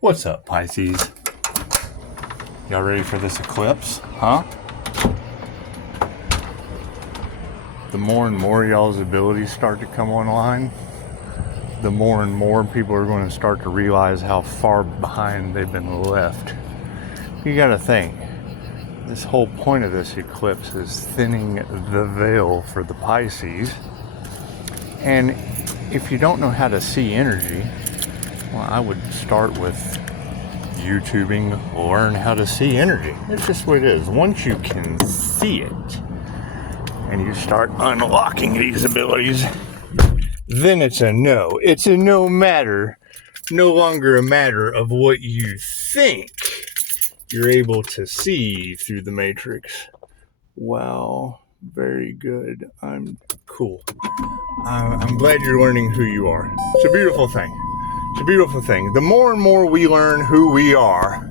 What's up, Pisces? Y'all ready for this eclipse, huh? The more and more y'all's abilities start to come online, the more and more people are going to start to realize how far behind they've been left. You gotta think, this whole point of this eclipse is thinning the veil for the Pisces. And if you don't know how to see energy, well, I would start with YouTubing, learn how to see energy. It's just what it is. Once you can see it, and you start unlocking these abilities, then it's a no. It's a no longer a matter of what you think you're able to see through the matrix. Wow, very good. I'm cool. I'm glad you're learning who you are. It's a beautiful thing. It's a beautiful thing. The more and more we learn who we are,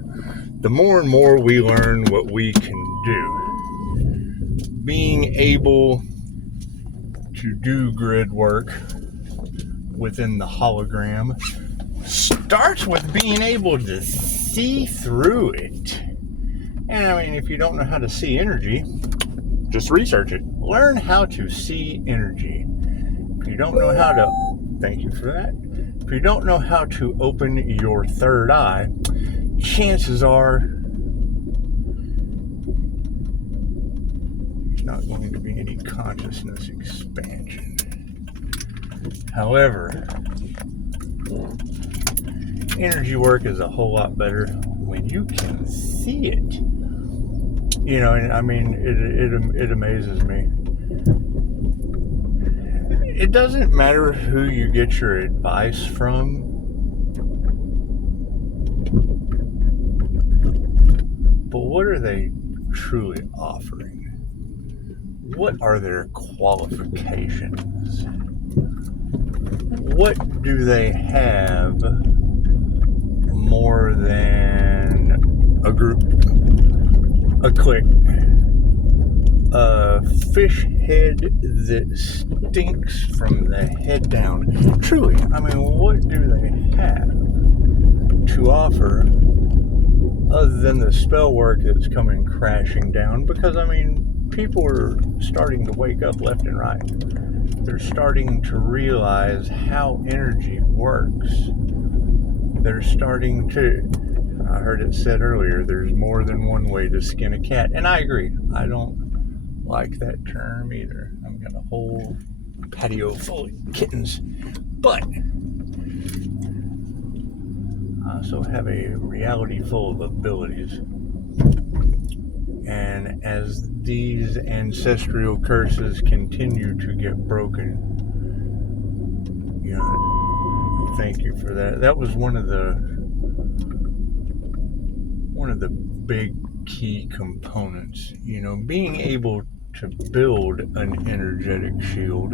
the more and more we learn what we can do. Being able to do grid work within the hologram starts with being able to see through it. And I mean, if you don't know how to see energy, just research it. Learn how to see energy. If you don't know how to, thank you for that. If you don't know how to open your third eye, chances are there's not going to be any consciousness expansion. However, energy work is a whole lot better when you can see it. You know, and I mean, it amazes me. It doesn't matter who you get your advice from. But what are they truly offering? What are their qualifications? What do they have more than a group, a clique, a fish head that stinks from the head down? Truly, I mean, what do they have to offer other than the spell work that's coming crashing down? Because, I mean, people are starting to wake up left and right. They're starting to realize how energy works. They're starting to, I heard it said earlier, there's more than one way to skin a cat. And I agree. I don't like that term either. I've got a whole patio full of kittens. But I also have a reality full of abilities. And as these ancestral curses continue to get broken, you know, thank you for that. That was one of the big key components, you know, being able to build an energetic shield.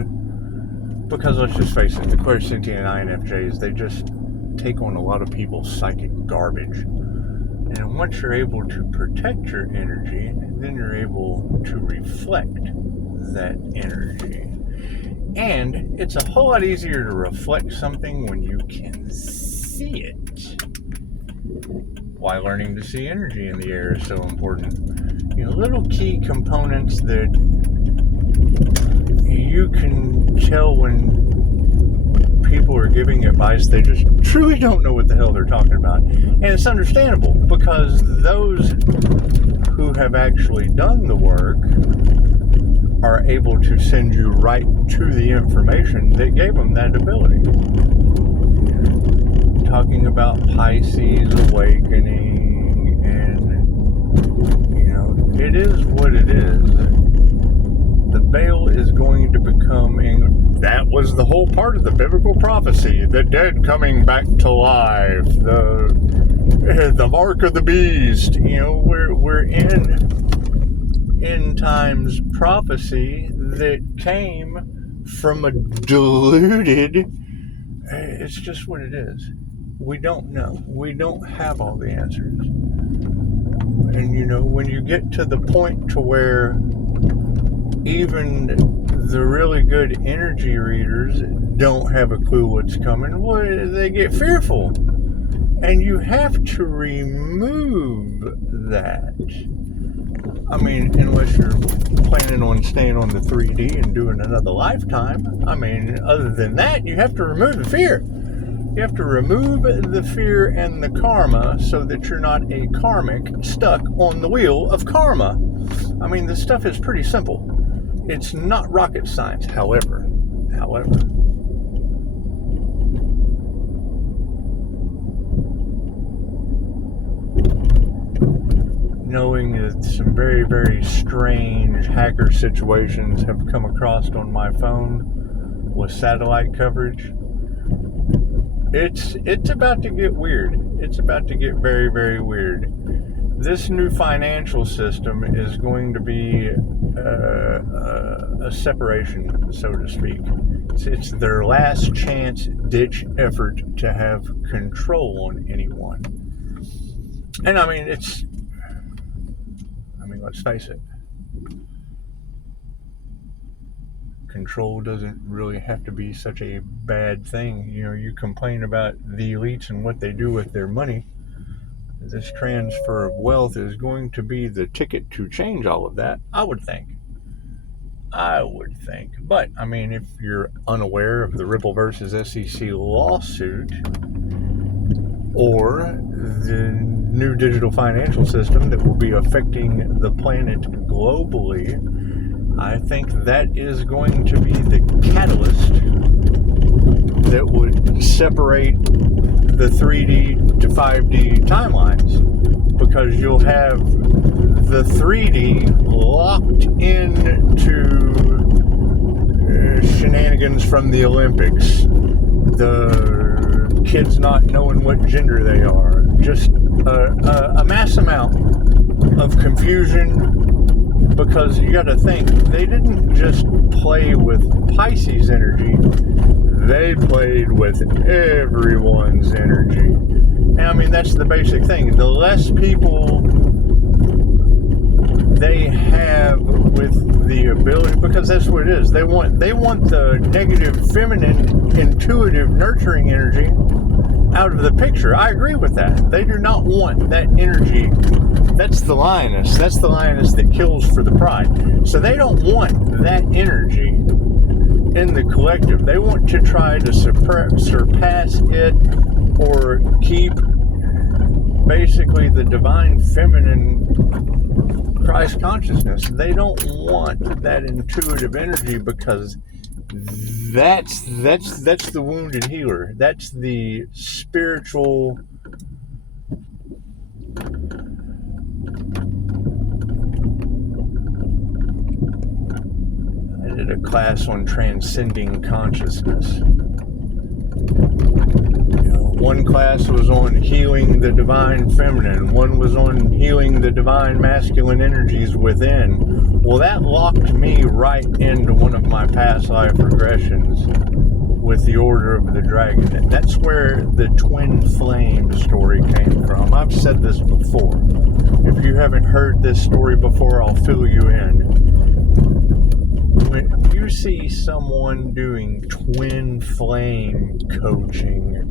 Because let's just face it, the clairsentient INFJs, they just take on a lot of people's psychic garbage. And once you're able to protect your energy, then you're able to reflect that energy. And it's a whole lot easier to reflect something when you can see it. Why learning to see energy in the air is so important. You know, little key components that you can tell when people are giving advice, they just truly don't know what the hell they're talking about. And it's understandable, because those who have actually done the work are able to send you right to the information that gave them that ability. Talking about Pisces Awakening, and, you know, it is what it is. The veil is going to become, that was the whole part of the biblical prophecy, the dead coming back to life, the mark of the beast. You know, we're in end times prophecy that came from a deluded, it's just what it is. We don't know. We don't have all the answers. And, you know, when you get to the point to where even the really good energy readers don't have a clue what's coming, well, they get fearful. And you have to remove that. I mean, unless you're planning on staying on the 3D and doing another lifetime. I mean, other than that, you have to remove the fear. You have to remove the fear and the karma so that you're not a karmic stuck on the wheel of karma. I mean, this stuff is pretty simple. It's not rocket science, however. Knowing that some very, very strange hacker situations have come across on my phone with satellite coverage, it's about to get weird. It's about to get very, very weird. This new financial system is going to be a separation, so to speak. It's their last chance ditch effort to have control on anyone. And I mean, let's face it. Control doesn't really have to be such a bad thing. You know, you complain about the elites and what they do with their money. This transfer of wealth is going to be the ticket to change all of that, I would think. But, I mean, if you're unaware of the Ripple versus SEC lawsuit or the new digital financial system that will be affecting the planet globally, I think that is going to be the catalyst that would separate the 3D to 5D timelines, because you'll have the 3D locked into shenanigans from the Olympics, the kids not knowing what gender they are, just a mass amount of confusion. Because you got to think, they didn't just play with Pisces energy, they played with everyone's energy. And I mean, that's the basic thing. The less people they have with the ability, because that's what it is. They want the negative, feminine, intuitive, nurturing energy out of the picture. I agree with that. They do not want that energy. That's the lioness. That's the lioness that kills for the pride. So they don't want that energy in the collective. They want to try to surpass it or keep basically the divine feminine Christ consciousness. They don't want that intuitive energy, because that's the wounded healer. That's the spiritual. I did a class on transcending consciousness. One class was on healing the divine feminine. One was on healing the divine masculine energies within. Well, that locked me right into one of my past life regressions with the Order of the Dragon. And that's where the twin flame story came from. I've said this before. If you haven't heard this story before, I'll fill you in. When you see someone doing twin flame coaching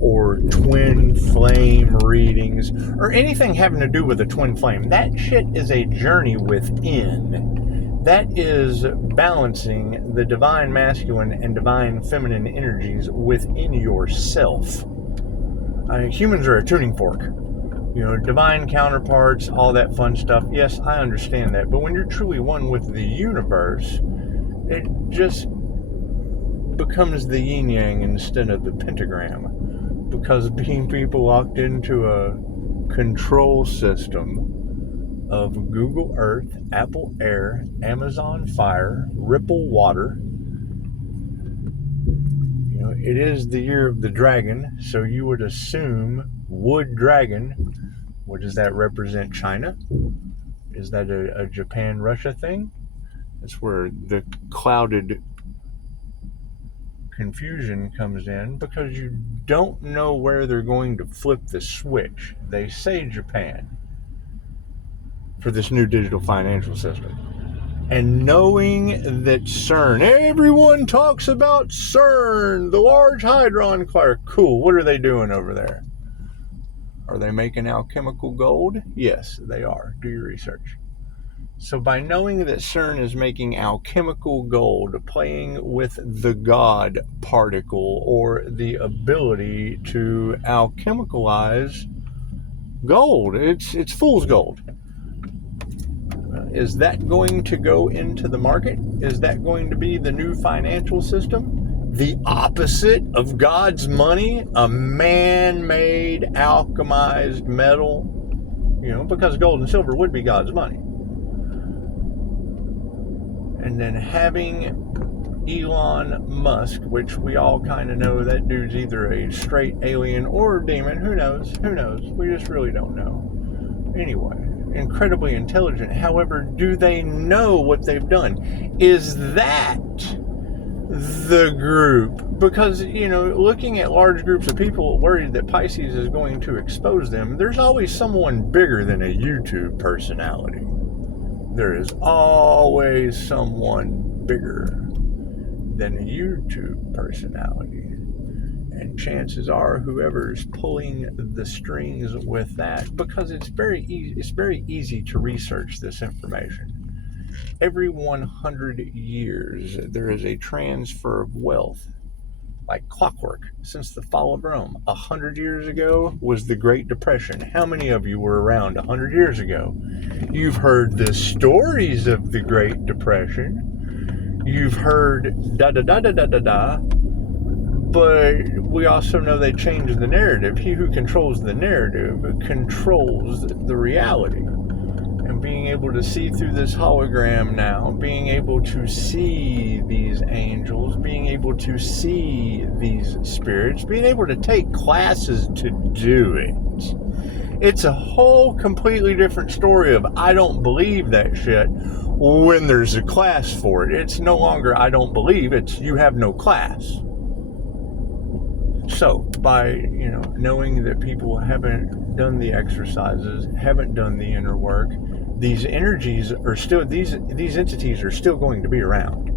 or twin flame readings or anything having to do with a twin flame, that shit is a journey within. That is balancing the divine masculine and divine feminine energies within yourself. Humans are a tuning fork. Divine counterparts, all that fun stuff. Yes, I understand that. But when you're truly one with the universe, it just becomes the yin-yang instead of the pentagram. Because being people locked into a control system of Google Earth, Apple Air, Amazon Fire, Ripple Water. It is the year of the dragon, so you would assume wood dragon. What does that represent? China? Is that a Japan-Russia thing? That's where the clouded confusion comes in, because you don't know where they're going to flip the switch. They say Japan for this new digital financial system. And knowing that CERN, everyone talks about CERN, the Large Hadron Collider. Cool, what are they doing over there? Are they making alchemical gold? Yes, they are. Do your research. So by knowing that CERN is making alchemical gold, playing with the God particle, or the ability to alchemicalize gold, it's fool's gold. Is that going to go into the market? Is that going to be the new financial system? The opposite of God's money? A man-made alchemized metal? Because gold and silver would be God's money. And then having Elon Musk, which we all kind of know that dude's either a straight alien or a demon. Who knows? We just really don't know. Anyway, incredibly intelligent. However, do they know what they've done? Is that the group? Because, looking at large groups of people worried that Pisces is going to expose them, there's always someone bigger than a YouTube personality. There is always someone bigger than a YouTube personality. And chances are whoever's pulling the strings with that, because it's very easy to research this information. Every 100 years, there is a transfer of wealth, like clockwork, since the fall of Rome. 100 years ago was the Great Depression. How many of you were around 100 years ago? You've heard the stories of the Great Depression. You've heard da-da-da-da-da-da-da. But we also know they changed the narrative. He who controls the narrative controls the reality. And being able to see through this hologram now, being able to see these angels, being able to see these spirits, being able to take classes to do it. It's a whole completely different story of I don't believe that shit when there's a class for it. It's no longer I don't believe, it's you have no class. So, by, knowing that people haven't done the exercises, haven't done the inner work, these energies are still, these entities are still going to be around.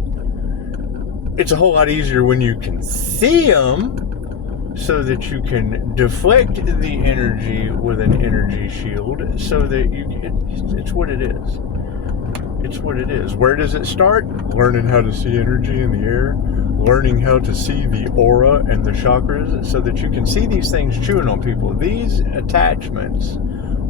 It's a whole lot easier when you can see them, so that you can deflect the energy with an energy shield, so that it's what it is. It's what it is. Where does it start? Learning how to see energy in the air, learning how to see the aura and the chakras, so that you can see these things chewing on people. These attachments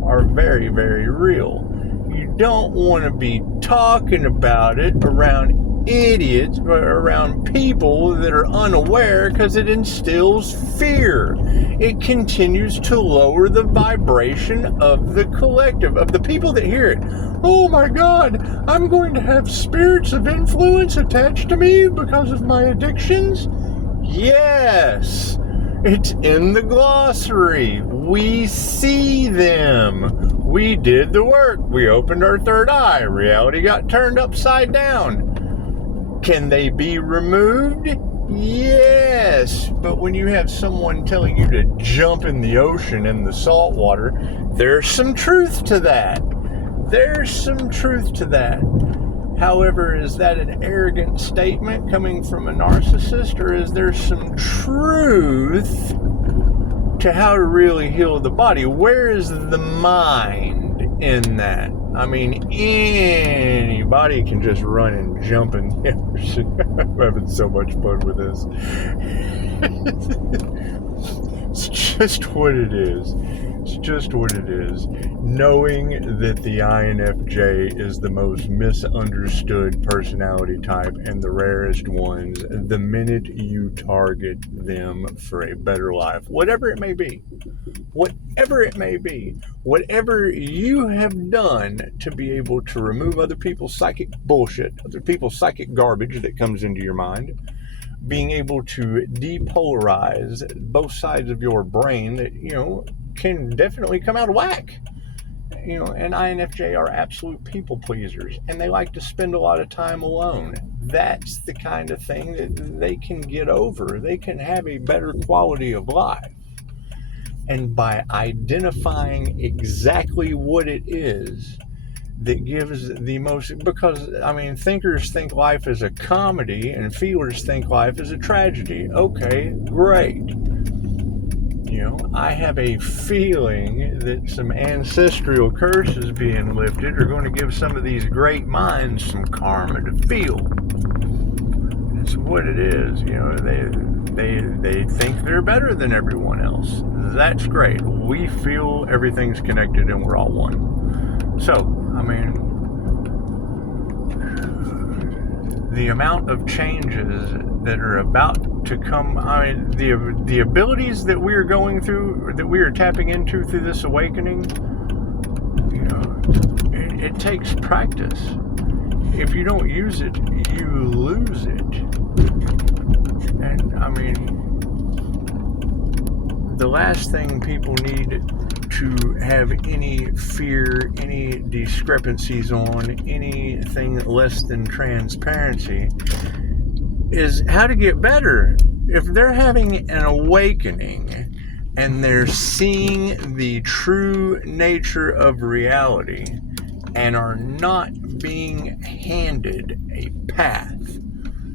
are very, very real. You don't want to be talking about it around idiots, around people that are unaware, because it instills fear. It continues to lower the vibration of the collective, of the people that hear it. Oh my God, I'm going to have spirits of influence attached to me because of my addictions? Yes, it's in the glossary. We see them. We did the work. We opened our third eye. Reality got turned upside down. Can they be removed? Yes. But when you have someone telling you to jump in the ocean in the salt water, there's some truth to that. There's some truth to that. However, is that an arrogant statement coming from a narcissist, or is there some truth to how to really heal the body? Where is the mind in that? I mean, anybody can just run and jump in the ocean. I'm having so much fun with this. It's just what it is. It's just what it is. Knowing that the INFJ is the most misunderstood personality type and the rarest ones, the minute you target them for a better life, whatever it may be, whatever you have done to be able to remove other people's psychic bullshit, other people's psychic garbage that comes into your mind, being able to depolarize both sides of your brain that, can definitely come out of whack. And INFJ are absolute people pleasers, and they like to spend a lot of time alone. That's the kind of thing that they can get over. They can have a better quality of life. And by identifying exactly what it is that gives the most, because, thinkers think life is a comedy and feelers think life is a tragedy. Okay, great. I have a feeling that some ancestral curses being lifted are going to give some of these great minds some karma to feel. It's what it is. They think they're better than everyone else. That's great. We feel everything's connected and we're all one. So, the amount of changes that are about to come, the abilities that we are going through, that we are tapping into through this awakening, it takes practice. If you don't use it, you lose it. And the last thing people need to have any fear, any discrepancies on, anything less than transparency is how to get better. If they're having an awakening and they're seeing the true nature of reality and are not being handed a path,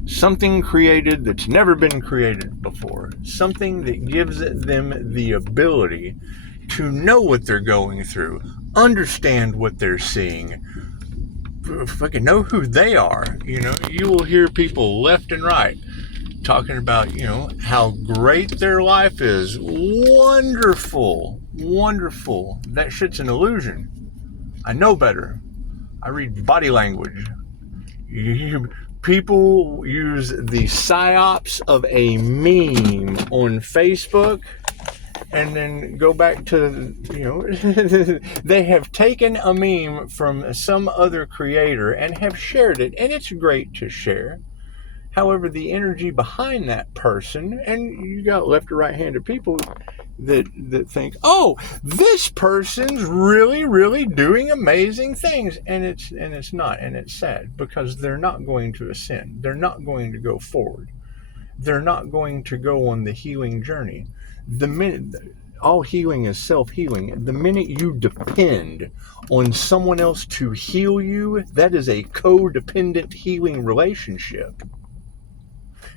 something created that's never been created before, something that gives them the ability to know what they're going through, understand what they're seeing, fucking know who they are. You will hear people left and right talking about, how great their life is. Wonderful, wonderful. That shit's an illusion. I know better. I read body language. People use the psyops of a meme on Facebook and then go back to, they have taken a meme from some other creator and have shared it, and it's great to share. However, the energy behind that person, and you got left or right-handed people that think, oh, this person's really, really doing amazing things, and it's not, and it's sad, because they're not going to ascend. They're not going to go forward. They're not going to go on the healing journey. All healing is self-healing. The minute you depend on someone else to heal you, that is a codependent healing relationship.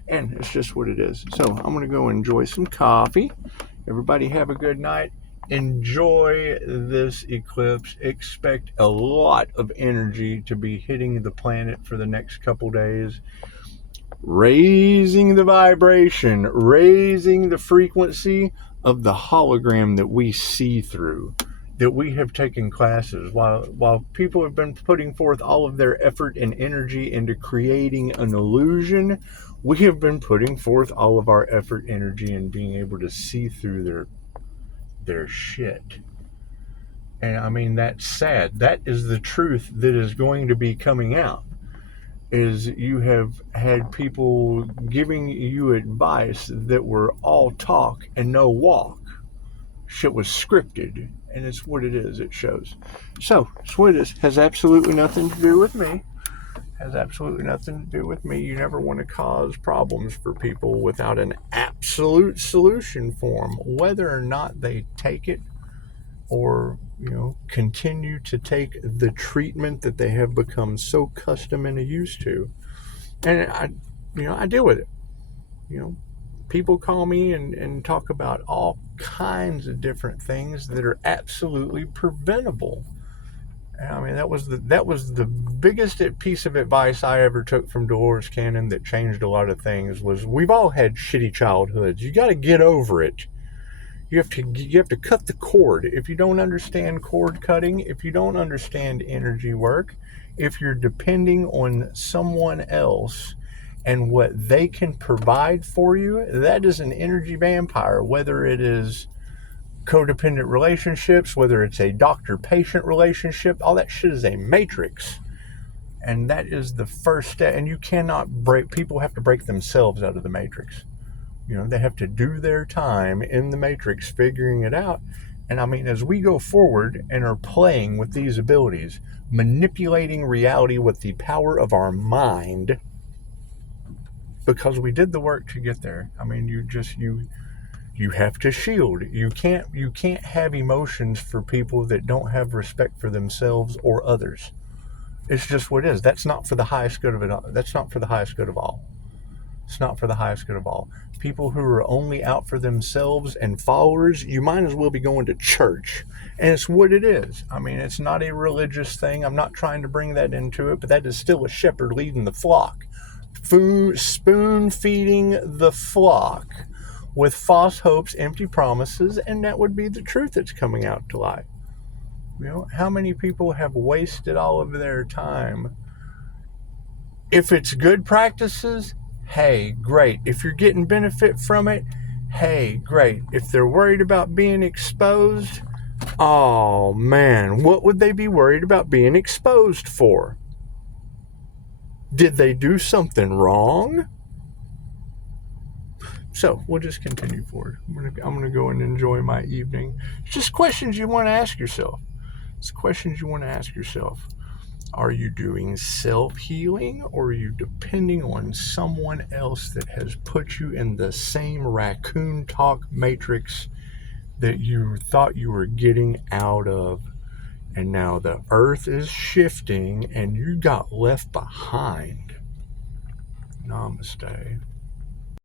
And it's just what it is. So I'm going to go enjoy some coffee. Everybody have a good night. Enjoy this eclipse. Expect a lot of energy to be hitting the planet for the next couple days. Raising the vibration, raising the frequency of the hologram that we see through, that we have taken classes. While people have been putting forth all of their effort and energy into creating an illusion, we have been putting forth all of our effort, energy, and being able to see through their shit. And that's sad. That is the truth that is going to be coming out. Is you have had people giving you advice that were all talk and no walk. Shit was scripted, and it's what it is. It shows. So, it's what it is. Has absolutely nothing to do with me. Has absolutely nothing to do with me. You never want to cause problems for people without an absolute solution for them, whether or not they take it or continue to take the treatment that they have become so custom and used to. And I deal with it. People call me and talk about all kinds of different things that are absolutely preventable. That was the biggest piece of advice I ever took from Dolores Cannon that changed a lot of things. Was we've all had shitty childhoods. You got to get over it. You have to cut the cord. If you don't understand cord cutting, if you don't understand energy work, if you're depending on someone else and what they can provide for you, that is an energy vampire. Whether it is codependent relationships, whether it's a doctor-patient relationship, all that shit is a matrix. And that is the first step. And you cannot break, people have to break themselves out of the matrix. They have to do their time in the matrix figuring it out. And as we go forward and are playing with these abilities, manipulating reality with the power of our mind, because we did the work to get there. You have to shield. You can't have emotions for people that don't have respect for themselves or others. It's just what it is. That's not for the highest good of it all. That's not for the highest good of all. It's not for the highest good of all. people who are only out for themselves and followers, you might as well be going to church. And it's what it is. I mean, it's not a religious thing. I'm not trying to bring that into it, but that is still a shepherd leading the flock. Spoon feeding the flock with false hopes, empty promises, and that would be the truth that's coming out to light. You know, how many people have wasted all of their time? If it's good practices, hey, great. If you're getting benefit from it, hey, great. If they're worried about being exposed, oh man, what would they be worried about being exposed for? Did they do something wrong? So we'll just continue forward. I'm gonna go and enjoy my evening. It's just questions you want to ask yourself. It's questions you want to ask yourself. Are you doing self-healing, or are you depending on someone else that has put you in the same raccoon talk matrix that you thought you were getting out of? And now the earth is shifting and you got left behind. Namaste.